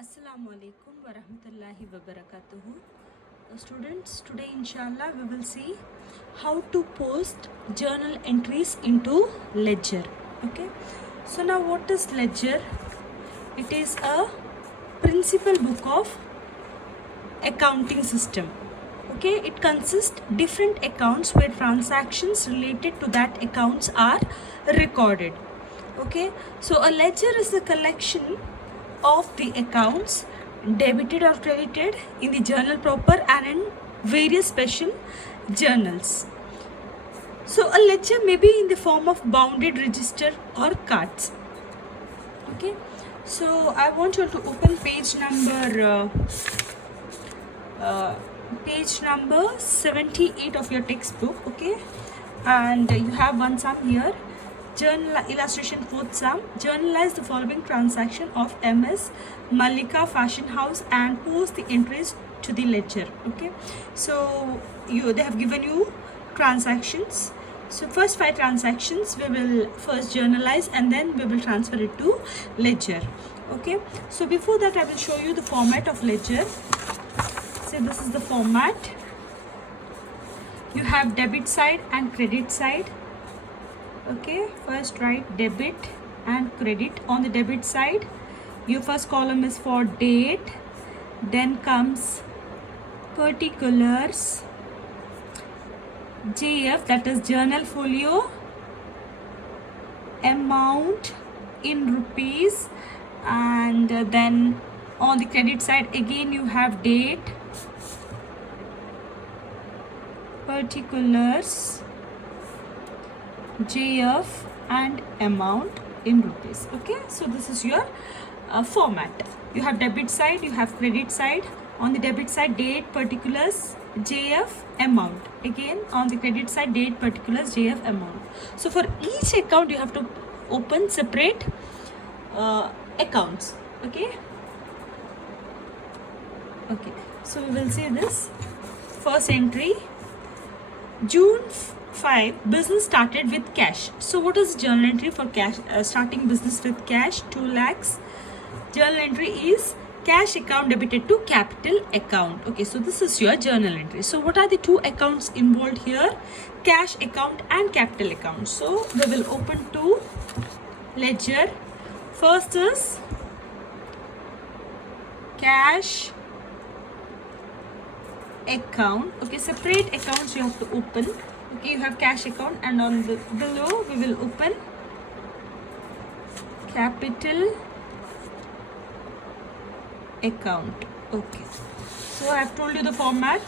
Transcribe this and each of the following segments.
Assalamu alaikum wa rahmatullahi wa barakatuhu. Students, today inshallah we will see how to post journal entries into ledger. Okay, so now what is ledger? It is a principal book of accounting system. Okay, it consists different accounts where transactions related to that accounts are recorded. Okay, so a ledger is a collection of the accounts debited or credited in the journal proper and in various special journals. So a ledger may be in the form of bounded register or cards. Okay, so I want you to open page number 78 of your textbook. Okay, and you have one sum here. Journal illustration fourth sum. Journalize the following transaction of MS Malika Fashion House and post the entries to the ledger. Okay, so they have given you transactions. So first 5 transactions we will first journalize and then we will transfer it to ledger. Okay, so before that I will show you the format of ledger. So this is the format. You have debit side and credit side. Okay, first write debit and credit. On the debit side, your first column is for date, then comes particulars, JF, that is journal folio, amount in rupees, and then on the credit side again you have date, particulars, JF and amount in rupees. Okay, so this is your format. You have debit side, you have credit side. On the debit side, date, particulars, JF, amount. Again on the credit side, date, particulars, JF, amount. So for each account you have to open separate accounts. Okay, so we will see this. First entry, June 5, business started with cash. So what is journal entry for cash? Starting business with cash, 2 lakhs. Journal entry is cash account debited to capital account. Okay, so this is your journal entry. So what are the 2 accounts involved here? Cash account and capital account. So we will open to ledger. First is cash account. Okay, separate accounts you have to open. Okay, you have cash account and on the below we will open capital account. Okay, so I have told you the format.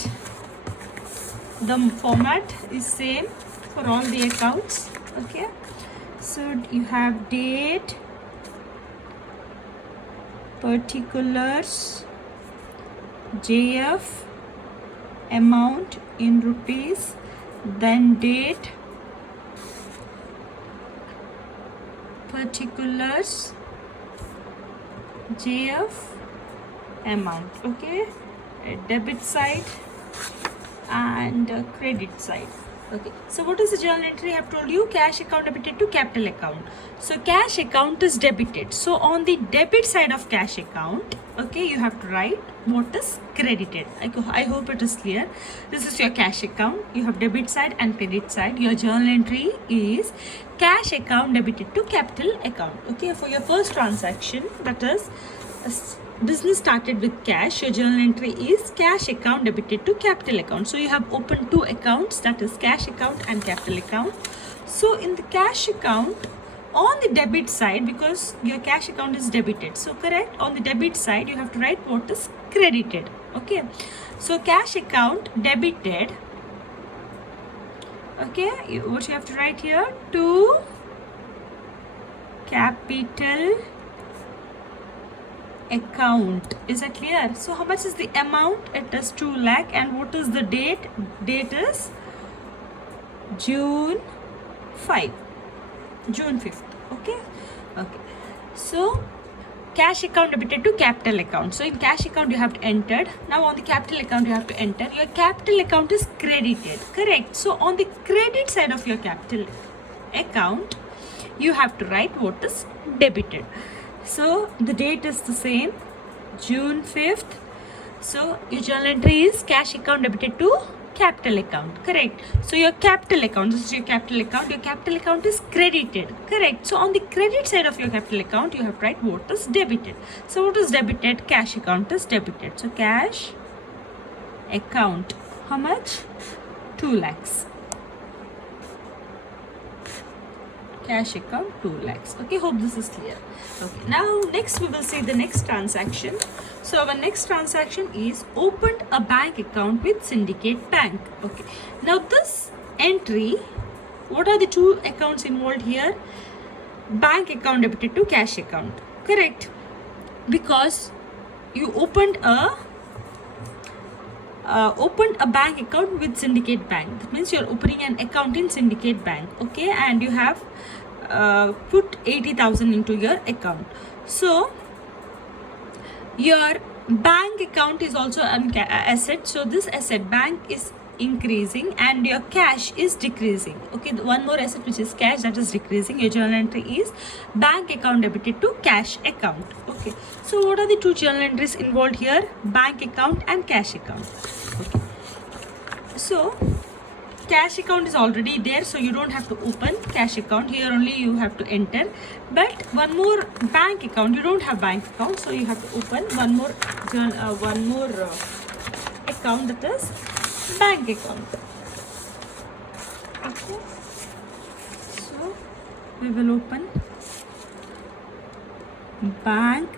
The format is same for all the accounts. Okay, so you have date, particulars, JF, amount in rupees, then date, particulars, JF, amount. Okay, debit side and credit side. Okay, so what is the journal entry? I have told you cash account debited to capital account. So cash account is debited. So on the debit side of cash account, okay, you have to write what is credited. I hope it is clear. This is your cash account. You have debit side and credit side. Your journal entry is cash account debited to capital account. Okay, for your first transaction, that is business started with cash, your journal entry is cash account debited to capital account. So you have opened 2 accounts, that is cash account and capital account. So in the cash account, on the debit side, because your cash account is debited, so correct, on the debit side you have to write what is credited. Okay, so cash account debited. Okay, what you have to write here, to capital account. Is that clear? So how much is the amount? It is 2 lakh. And what is the date? Date is June 5, June 5th. Okay, so cash account debited to capital account. So in cash account you have to enter. Now on the capital account you have to enter. Your capital account is credited, correct? So on the credit side of your capital account you have to write what is debited. So the date is the same, June 5th. So your journal entry is cash account debited to capital account. Correct. So your capital account, this is your capital account. Your capital account is credited. Correct. So on the credit side of your capital account, you have to write what is debited. So what is debited? Cash account is debited. So cash account. How much? 2 lakhs. Cash account 2 lakhs. Okay, hope this is clear. Okay, now next we will see the next transaction. So our next transaction is opened a bank account with Syndicate Bank. Okay, now this entry, what are the two accounts involved here? Bank account debited to cash account. Correct, because you opened a bank account with Syndicate Bank. That means you're opening an account in Syndicate Bank. Okay, and you have put 80,000 into your account. So your bank account is also an asset. So this asset, bank, is increasing and your cash is decreasing. Okay, one more asset which is cash, that is decreasing. Your journal entry is bank account debited to cash account. Okay, so what are the two journal entries involved here? Bank account and cash account. Okay, so cash account is already there, so you don't have to open cash account. Here only you have to enter. But one more bank account, you don't have bank account, so you have to open one more account, that is bank account. Okay, so we will open bank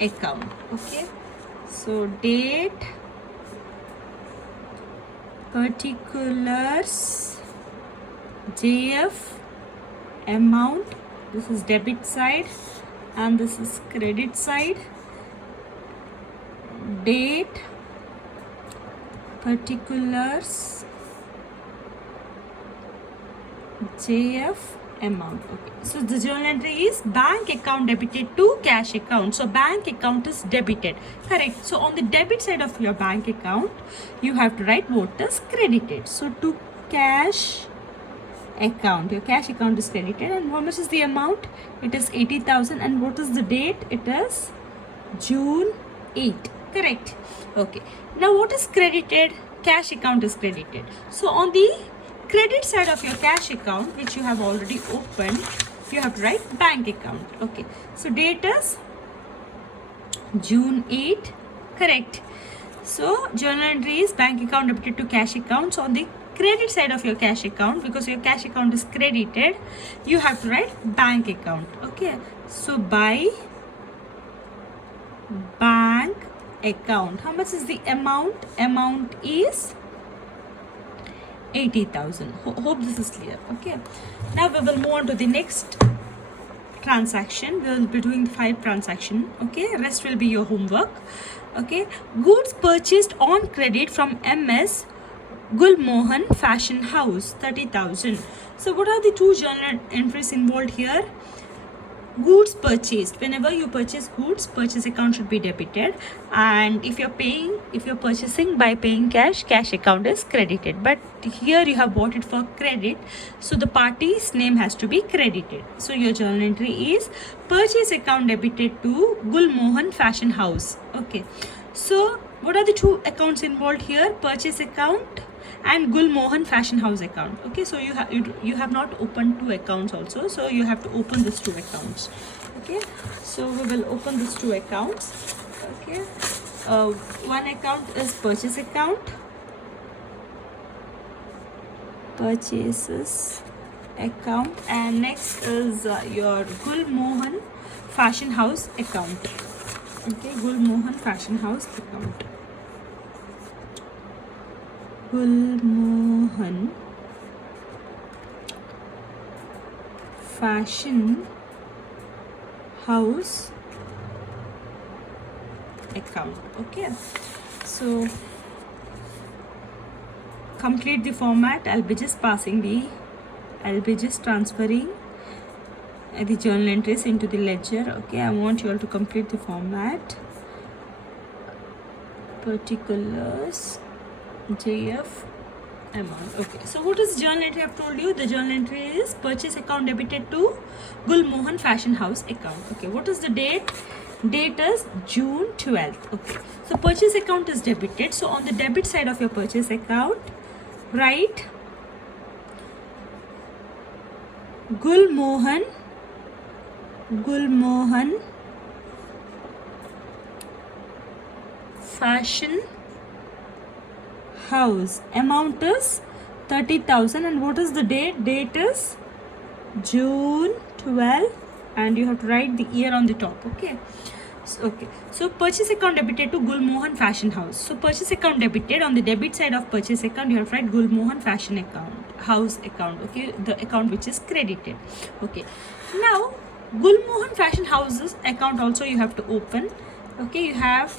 account. Okay, so date, particulars, JF, amount, this is debit side and this is credit side, date, particulars, JF, amount. Okay, so the journal entry is bank account debited to cash account. So bank account is debited. Correct. So on the debit side of your bank account, you have to write what is credited. So to cash account, your cash account is credited. And how much is the amount? It is 80,000. And what is the date? It is June 8. Correct. Okay, now what is credited? Cash account is credited. So on the credit side of your cash account, which you have already opened, you have to write bank account. Okay, so date is June 8. Correct. So journal entry is bank account debited to cash account. So on the credit side of your cash account, because your cash account is credited, you have to write bank account. Okay, so by bank account, how much is the amount? Amount is 80,000. Hope this is clear. Okay, now we will move on to the next transaction. We will be doing 5 transactions. Okay, rest will be your homework. Okay, goods purchased on credit from MS Gulmohan Fashion House, 30,000. So what are the two journal entries involved here? Goods purchased. Whenever you purchase goods, purchase account should be debited, and if you're purchasing by paying cash, cash account is credited. But here you have bought it for credit, so the party's name has to be credited. So your journal entry is purchase account debited to Gulmohan Fashion House. Okay, so what are the two accounts involved here? Purchase account and Gulmohan Fashion House account. Okay, so you have not opened 2 accounts also, so you have to open these 2 accounts. Okay, so we will open these 2 accounts. Okay, one account is purchase account, purchases account, and next is your Gulmohan Fashion House account. Okay, Gulmohan Fashion House account. Gulmohan Fashion House account. Okay, so complete the format. I'll be just transferring the journal entries into the ledger. Okay, I want you all to complete the format. Particulars, JF, amount. Okay, so what is journal entry? I've told you the journal entry is purchase account debited to Gulmohan Fashion House account. Okay, what is the date? Date is June 12th. Okay, so purchase account is debited. So on the debit side of your purchase account, write Gulmohan Fashion House. Amount is 30,000 and what is the date? Date is June 12 and you have to write the year on the top. Okay. So purchase account debited to Gulmohan Fashion House. So purchase account debited, on the debit side of purchase account you have to write Gulmohan Fashion House account. Okay, the account which is credited. Okay, now Gulmohan Fashion House's account also you have to open. Okay, you have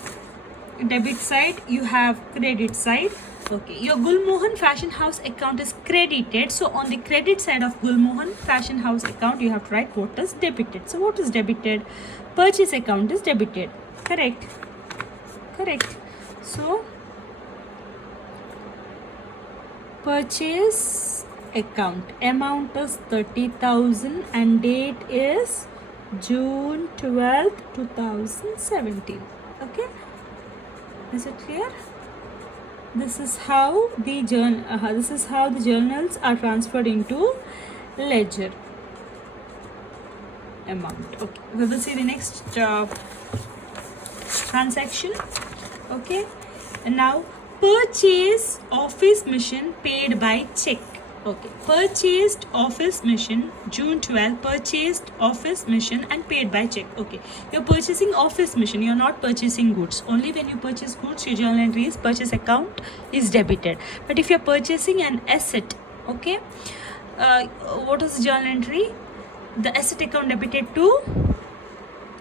debit side, you have credit side. Okay, your Gulmohan Fashion House account is credited. So on the credit side of Gulmohan Fashion House account, you have to write what is debited. So what is debited? Purchase account is debited. Correct. So purchase account amount is 30,000 and date is June 12th, 2017. Okay, is it clear? This is how the journals are transferred into ledger amount. Okay, we will see the next transaction. Okay, and now purchase office mission paid by check. Okay, purchased office mission June 12, purchased office mission and paid by check. Okay, you're purchasing office mission, you're not purchasing goods. Only when you purchase goods, your journal entry is purchase account is debited. But if you're purchasing an asset, okay, what is the journal entry? The asset account debited to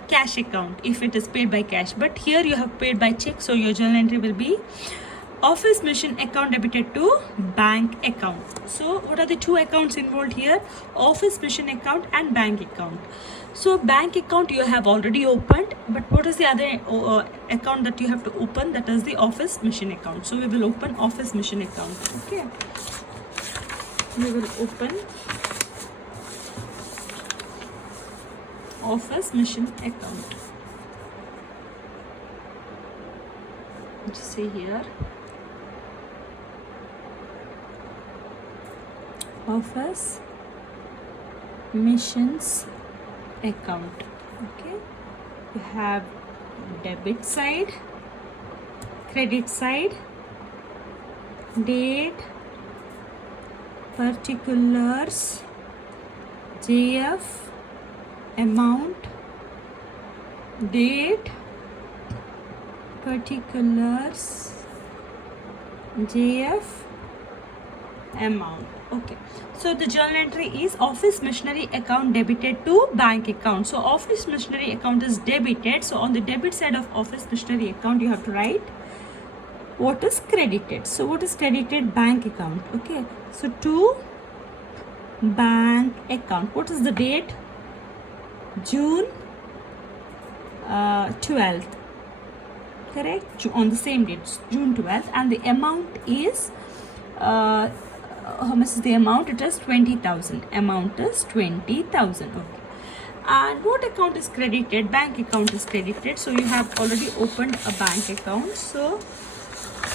cash account if it is paid by cash. But here you have paid by check, so your journal entry will be office mission account debited to bank account. So what are the two accounts involved here? Office mission account and bank account. So bank account you have already opened, but what is the other account that you have to open? That is the office mission account. So we will open office mission account. Okay, we will open office mission account. Let's see here. Office missions account. Okay, you have debit side, credit side, date, particulars, JF, amount, date, particulars, JF, amount. Okay, so the journal entry is office machinery account debited to bank account. So office machinery account is debited. So on the debit side of office machinery account, you have to write what is credited. So what is credited? Bank account. Okay, so to bank account. What is the date? June 12th. Correct? On the same date, June 12th, and the amount is how much is the amount? It is 20,000. Amount is 20,000. Okay. And what account is credited? Bank account is credited. So you have already opened a bank account. So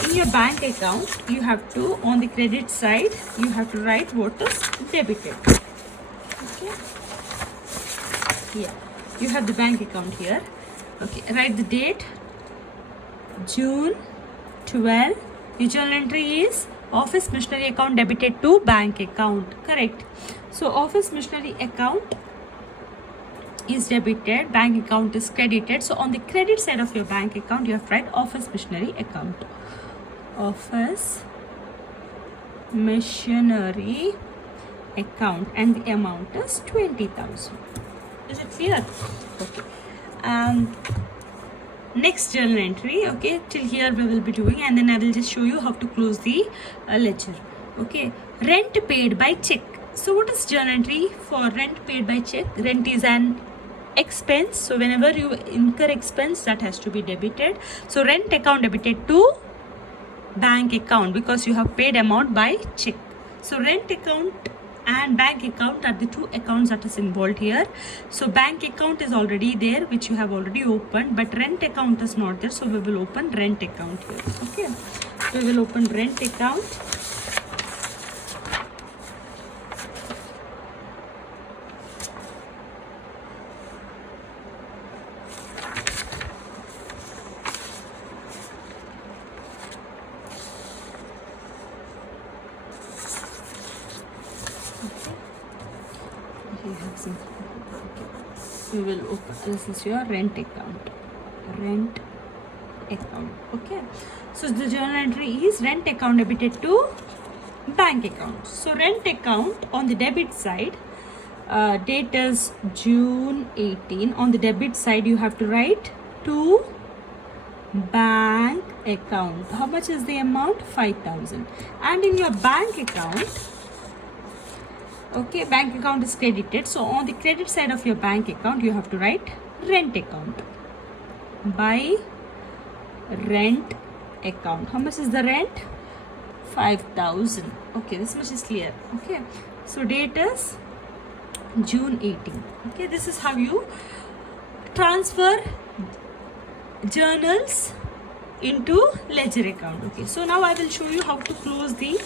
in your bank account, you have to, on the credit side, you have to write what is debited. Okay. Yeah, you have the bank account here. Okay, write the date June 12. Your journal entry is office machinery account debited to bank account. Correct. So office machinery account is debited, bank account is credited. So on the credit side of your bank account, you have to write office machinery account. Office machinery account and the amount is 20,000. Is it clear? Okay. Next journal entry. Okay, till here we will be doing, and then I will just show you how to close the ledger. Okay, rent paid by check. So what is journal entry for rent paid by check? Rent is an expense, so whenever you incur expense, that has to be debited. So rent account debited to bank account because you have paid amount by check. So rent account and bank account are the two accounts that is involved here. So bank account is already there, which you have already opened, but rent account is not there, so we will open rent account here. Okay, we will open rent account. You have some. Okay. We will open. This is your rent account. Rent account. Okay. So the journal entry is rent account debited to bank account. So rent account on the debit side, date is June 18. On the debit side, you have to write to bank account. How much is the amount? 5,000. And in your bank account, okay, bank account is credited, so on the credit side of your bank account you have to write rent account. By rent account, how much is the rent? 5,000. Okay, this much is clear. Okay, so date is June 18. Okay, this is how you transfer journals into ledger account. Okay, so now I will show you how to close the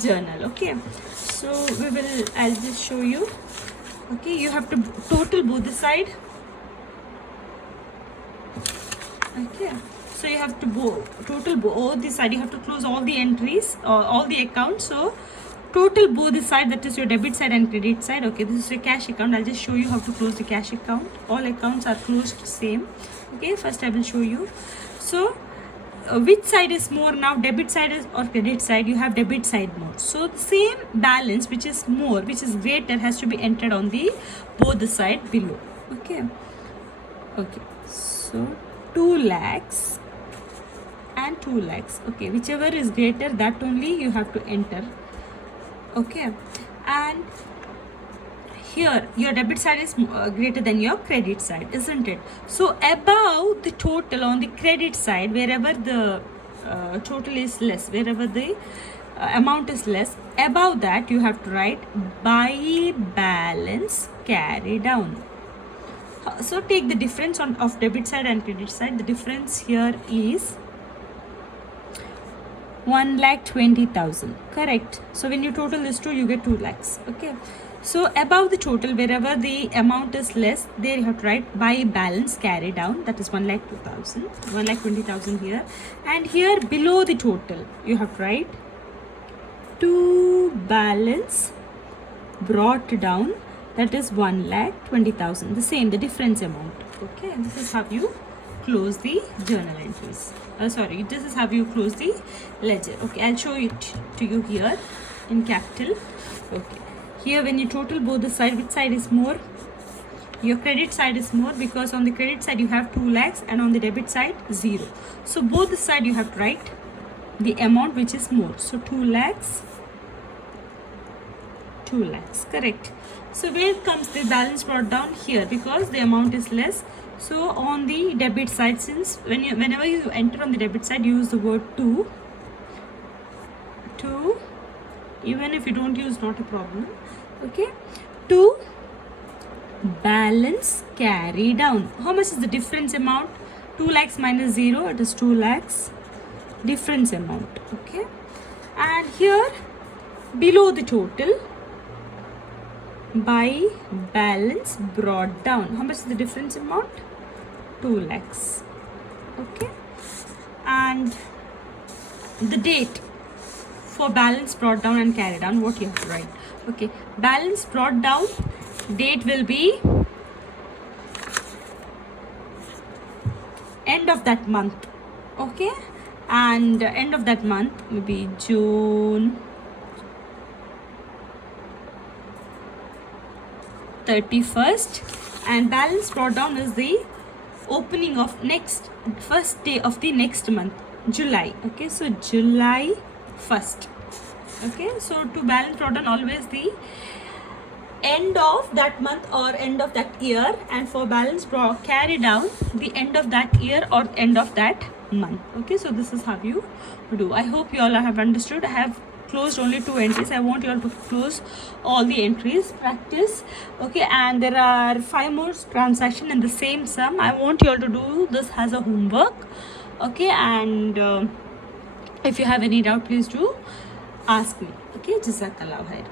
journal. Okay, so I'll just show you. Okay, you have to total both the side. Okay, so you have to total both the side. You have to close all the entries, all the accounts. So total both the side, that is your debit side and credit side. Okay, this is your cash account. I'll just show you how to close the cash account. All accounts are closed same. Okay, first I will show you. So which side is more now, debit side or credit side? You have debit side more, so the same balance which is more, which is greater, has to be entered on the both the side below. Okay, so 2 lakhs and 2 lakhs. Okay, whichever is greater, that only you have to enter. Okay, and here your debit side is greater than your credit side, isn't it? So above the total on the credit side, wherever the total is less, wherever the amount is less, above that you have to write by balance carry down. So take the difference of debit side and credit side. The difference here is 1,20,000. Correct. So when you total this two, you get 2 lakhs. Okay. So above the total, wherever the amount is less, there you have to write by balance carry down. That is 1,02,000, 1,20,000 here. And here below the total, you have to write to balance brought down. That is 1,20,000. The same, the difference amount. Okay, and this is how you close the journal entries. This is how you close the ledger. Okay, I'll show it to you here in capital. Okay, here when you total both the side, which side is more? Your credit side is more, because on the credit side you have 2 lakhs and on the debit side 0. So both the side you have to write the amount which is more. So 2 lakhs, 2 lakhs, correct. So where comes the balance brought down? Here, because the amount is less. So on the debit side, since whenever you enter on the debit side, you use the word to, even if you don't use, not a problem. Okay, to balance carry down. How much is the difference amount? 2 lakhs minus 0, it is 2 lakhs difference amount. Okay, and here below the total, by balance brought down. How much is the difference amount? 2 lakhs. Okay, and the date for balance brought down and carry down, what you have to write? Okay, balance brought down, date will be end of that month. Okay, and end of that month will be June 31st, and balance brought down is the opening of first day of the next month, July. Okay, so July 1st. Okay, so to balance brought down, always the end of that month or end of that year, and for balance carry down, the end of that year or end of that month. Okay, so this is how you do. I hope you all have understood. I have closed only 2 entries. I want you all to close all the entries, practice. Okay, and there are 5 more transactions in the same sum. I want you all to do this as a homework. Okay, and if you have any doubt, please do ask me. Okay, Jazakallah khair.